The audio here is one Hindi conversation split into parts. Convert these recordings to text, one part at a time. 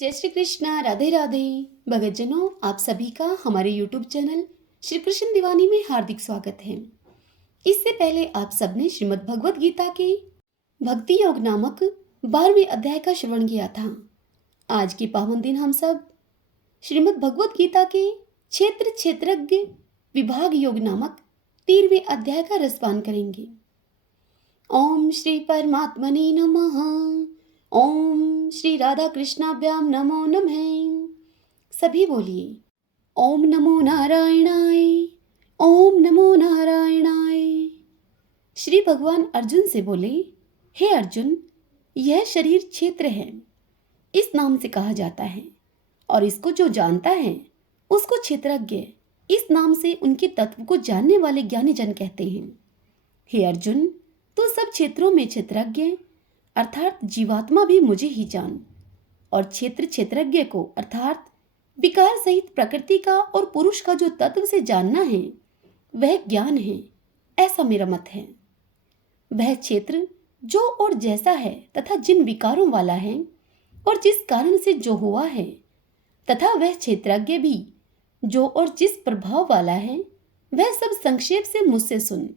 जय श्री कृष्णा, राधे राधे। भगतजनों, आप सभी का हमारे YouTube चैनल श्री कृष्ण दीवानी में हार्दिक स्वागत है। इससे पहले आप सबने श्रीमद् भगवत गीता के भक्ति योग नामक 12वें अध्याय का श्रवण किया था। आज के पावन दिन हम सब श्रीमद् भगवत गीता के क्षेत्र क्षेत्रज्ञ विभाग योग नामक 13वें अध्याय का रसपान करेंगे। ओम श्री परमात्मने नमः। ओम श्री राधा कृष्णाभ्याम नमो नमः। सभी बोलिए ओम नमो नारायणाय। ओम नमो नारायणाय। श्री भगवान अर्जुन से बोले, हे अर्जुन, यह शरीर क्षेत्र है, इस नाम से कहा जाता है और इसको जो जानता है उसको क्षेत्रज्ञ इस नाम से उनके तत्व को जानने वाले ज्ञानी जन कहते हैं। हे अर्जुन, तो सब क्षेत्रों में क्षेत्रज्ञ अर्थात जीवात्मा भी मुझे ही जान, और क्षेत्र क्षेत्रज्ञ को अर्थात विकार सहित प्रकृति का और पुरुष का जो तत्व से जानना है वह ज्ञान है, ऐसा मेरा मत है। वह क्षेत्र जो और जैसा है तथा जिन विकारों वाला है और जिस कारण से जो हुआ है, तथा वह क्षेत्रज्ञ भी जो और जिस प्रभाव वाला है, वह सब संक्षेप से मुझसे सुन।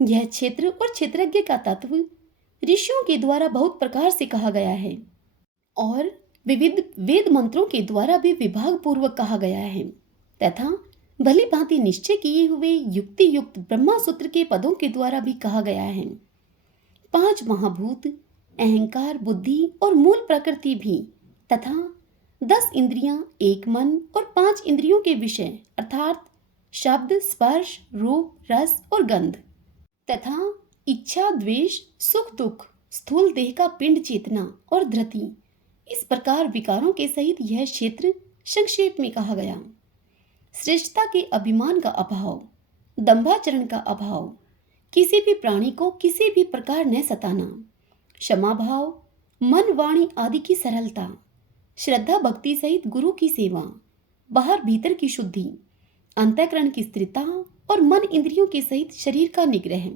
यह क्षेत्र और क्षेत्रज्ञ का तत्व ऋषियों के द्वारा बहुत प्रकार से कहा गया है और विविध वेद मंत्रों के द्वारा भी विभाग पूर्वक कहा गया है, तथा भली भांति निश्चय किए हुए युक्ति युक्त ब्रह्मा सूत्र के पदों के द्वारा भी कहा गया है। 5 महाभूत, अहंकार, बुद्धि और मूल प्रकृति भी, तथा 10 इंद्रियां, 1 मन और 5 इंद्रियों के विषय अर्थात शब्द, स्पर्श, रूप, रस और गंध, तथा इच्छा, द्वेष, सुख दुख, स्थूल देह का पिंड, चेतना और धृति, इस प्रकार विकारों के सहित यह क्षेत्र संक्षेप में कहा गया। श्रेष्ठता के अभिमान का अभाव, दंभाचरण का अभाव, किसी भी प्राणी को किसी भी प्रकार न सताना, क्षमा भाव, मन वाणी आदि की सरलता, श्रद्धा भक्ति सहित गुरु की सेवा, बाहर भीतर की शुद्धि, अंतःकरण की स्थिरता और मन इंद्रियों के सहित शरीर का निग्रह,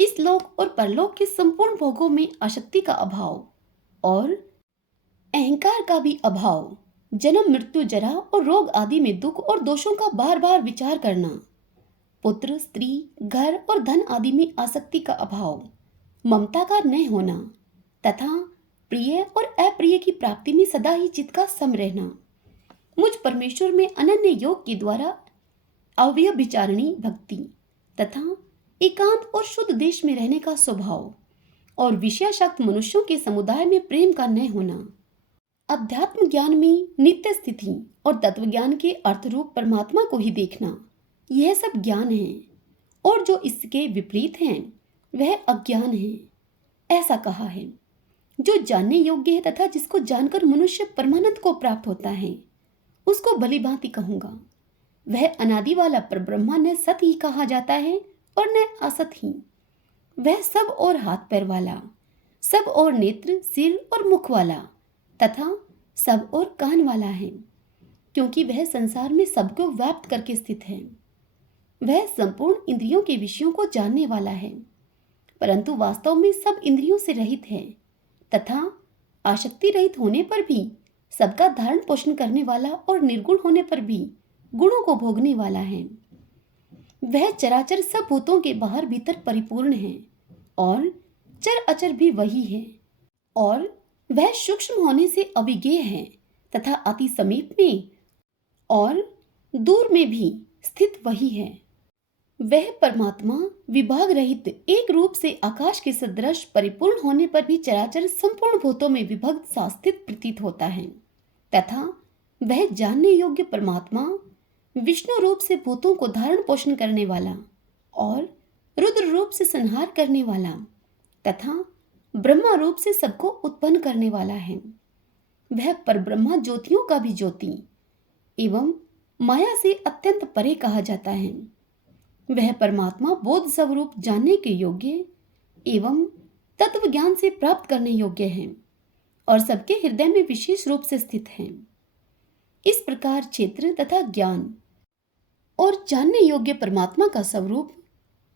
इस लोक और परलोक के संपूर्ण भोगों में आसक्ति का अभाव और अहंकार का भी अभाव, जन्म मृत्यु जरा और रोग आदि में दुख और दोषों का बार बार विचार करना, पुत्र स्त्री घर और धन आदि में आसक्ति का अभाव, ममता का न होना, तथा प्रिय और अप्रिय की प्राप्ति में सदा ही चित्त का सम रहना, मुझ परमेश्वर में अनन्य योग के द्वारा अव्यभिचारिणी भक्ति, तथा एकांत और शुद्ध देश में रहने का स्वभाव और विषयाशक्त मनुष्यों के समुदाय में प्रेम का न होना, अध्यात्म ज्ञान में नित्य स्थिति और तत्व ज्ञान के अर्थ रूप परमात्मा को ही देखना, यह सब ज्ञान है, और जो इसके विपरीत हैं वह अज्ञान है, ऐसा कहा है। जो जानने योग्य है तथा जिसको जानकर मनुष्य परमानंद को प्राप्त होता है, उसको भली भांति कहूंगा। वह अनादि वाला परब्रह्मा न सत ही कहा जाता है और न असत ही। वह सब और हाथ पैर वाला, सब और नेत्र, सिर और मुख वाला, तथा सब और कान वाला है, क्योंकि वह संसार में सबको व्याप्त करके स्थित है। वह संपूर्ण इंद्रियों के विषयों को जानने वाला है, परंतु वास्तव में सब इंद्रियों से रहित है, तथा आसक्ति रहित होने पर भी सबका धारण पोषण करने वाला और निर्गुण होने पर भी गुणों को भोगने वाला है। वह चराचर सब भूतों के बाहर भीतर परिपूर्ण है और चर अचर भी वही है, और वह सूक्ष्म होने से अविज्ञेय है तथा अति समीप में और दूर में भी स्थित वही है। वह परमात्मा विभाग रहित एक रूप से आकाश के सदृश परिपूर्ण होने पर भी चराचर संपूर्ण भूतों में विभक्त सा स्थित प्रतीत होता है, तथा वह जानने योग्य परमात्मा विष्णु रूप से भूतों को धारण पोषण करने वाला और रुद्र रूप से संहार करने वाला तथा ब्रह्मा रूप से सबको उत्पन्न करने वाला है। वह परब्रह्मा ज्योतियों का भी ज्योति एवं माया से अत्यंत परे कहा जाता है। वह परमात्मा बोध स्वरूप जानने के योग्य एवं तत्व ज्ञान से प्राप्त करने योग्य है और सबके हृदय में विशेष रूप से स्थित है। इस प्रकार क्षेत्र तथा ज्ञान और जानने योग्य परमात्मा का स्वरूप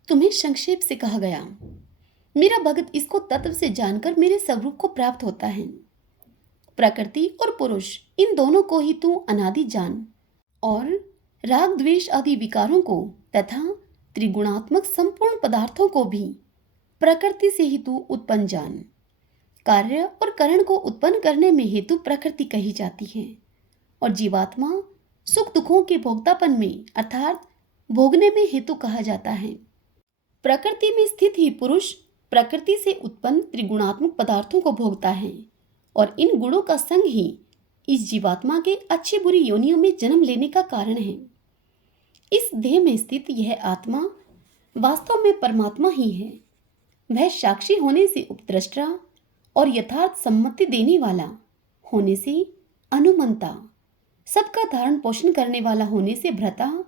तुम्हें संक्षेप से कहा गया। मेरा भक्त इसको तत्व से जानकर मेरे स्वरूप को प्राप्त होता है प्रकृति और पुरुष इन दोनों को ही तू अनादि जान और राग द्वेष आदि विकारों को तथा त्रिगुणात्मक संपूर्ण पदार्थों को भी प्रकृति से ही तू उत्पन्न जान। कार्य और करण को उत्पन्न करने में हेतु प्रकृति कही जाती है और जीवात्मा सुख दुखों के भोक्तापन में अर्थात भोगने में हेतु कहा जाता है। प्रकृति में स्थित ही पुरुष प्रकृति से उत्पन्न त्रिगुणात्मक पदार्थों को भोगता है और इन गुणों का संग ही इस जीवात्मा के अच्छी बुरी योनियों में जन्म लेने का कारण है। इस देह में स्थित यह आत्मा वास्तव में परमात्मा ही है। वह साक्षी होने से उपद्रष्टा और यथार्थ सम्मति देने वाला होने से अनुमंता, सबका धारण पोषण करने वाला होने से भ्रता,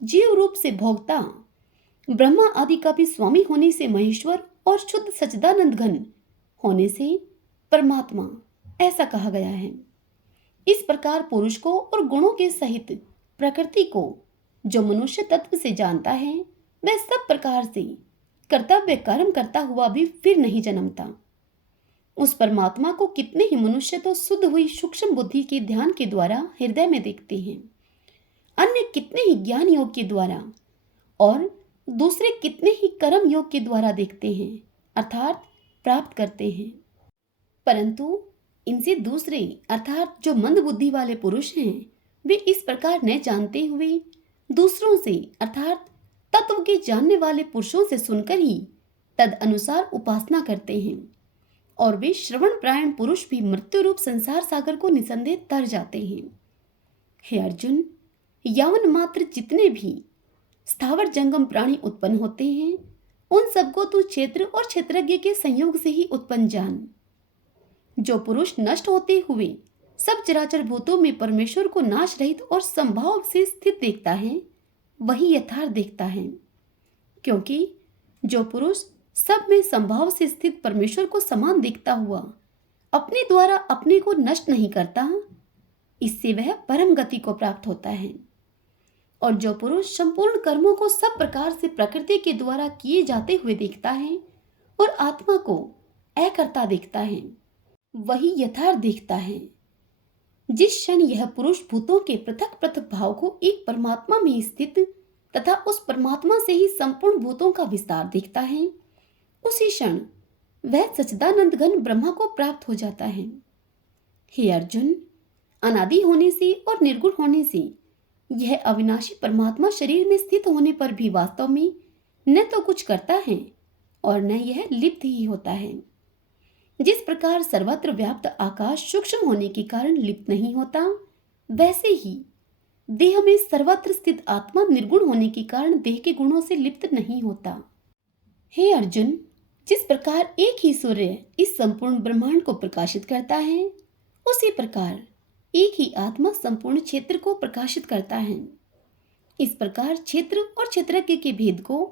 जीव रूप से भोक्ता, ब्रह्मा आदि का भी स्वामी होने से महेश्वर और शुद्ध सच्चिदानंद घन होने से परमात्मा ऐसा कहा गया है। इस प्रकार पुरुष को और गुणों के सहित प्रकृति को जो मनुष्य तत्व से जानता है वह सब प्रकार से कर्तव्य कर्म करता हुआ भी फिर नहीं जन्मता। उस परमात्मा को कितने ही मनुष्य तो शुद्ध हुई सूक्ष्म बुद्धि के ध्यान के द्वारा हृदय में देखते हैं, अन्य कितने ही ज्ञान योग के द्वारा और दूसरे कितने ही कर्म योग के द्वारा देखते हैं अर्थात प्राप्त करते हैं। परंतु इनसे दूसरे अर्थात जो मंद बुद्धि वाले पुरुष हैं वे इस प्रकार न जानते हुए दूसरों से अर्थात तत्व के जानने वाले पुरुषों से सुनकर ही तद अनुसार उपासना करते हैं और वे श्रवण प्रायण पुरुष भी मृत्यु रूप संसार सागर को निसंदेह तर जाते हैं। हे अर्जुन, यावन मात्र जितने भी स्थावर जंगम प्राणी उत्पन्न होते हैं उन सबको तू क्षेत्र और क्षेत्रज्ञ के संयोग से ही उत्पन्न जान। जो पुरुष नष्ट होते हुए सब चराचर भूतों में परमेश्वर को नाश रहित और संभाव से स्थित देखता है वही यथार्थ देखता है, क्योंकि जो पुरुष सब में संभाव से स्थित परमेश्वर को समान देखता हुआ अपने द्वारा अपने को नष्ट नहीं करता, इससे वह परम गति को प्राप्त होता है। और जो पुरुष संपूर्ण कर्मों को सब प्रकार से प्रकृति के द्वारा किए जाते हुए देखता है और आत्मा को अकर्ता देखता है वही यथार्थ देखता है। जिस क्षण यह पुरुष भूतों के पृथक पृथक भाव को एक परमात्मा में स्थित तथा उस परमात्मा से ही संपूर्ण भूतों का विस्तार देखता है उसी क्षण वह सच्चिदानंद घन ब्रह्मा को प्राप्त हो जाता है। हे अर्जुन, अनादि होने से और निर्गुण होने से यह अविनाशी परमात्मा शरीर में स्थित होने पर भी वास्तव में न तो कुछ करता है और न यह लिप्त ही होता है। जिस प्रकार सर्वत्र व्याप्त आकाश सूक्ष्म होने के कारण लिप्त नहीं होता, वैसे ही देह में सर्वत्र स्थित आत्मा निर्गुण होने के कारण देह के गुणों से लिप्त नहीं होता। हे अर्जुन, जिस प्रकार एक ही सूर्य इस संपूर्ण ब्रह्मांड को प्रकाशित करता है उसी प्रकार एक ही आत्मा संपूर्ण क्षेत्र को प्रकाशित करता है। इस प्रकार क्षेत्र और क्षेत्रज्ञ के भेद को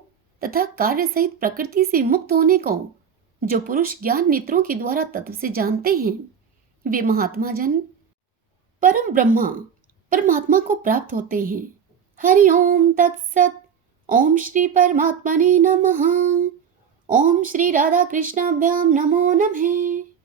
तथा कार्य सहित प्रकृति से मुक्त होने को जो पुरुष ज्ञान नेत्रों के द्वारा तत्व से जानते हैं वे महात्मा जन परम ब्रह्मा परमात्मा को प्राप्त होते हैं। हरि ओम तत्सत। ओम श्री परमात्मने नमः। ओम श्री राधा कृष्णाभ्याम नमो नमः।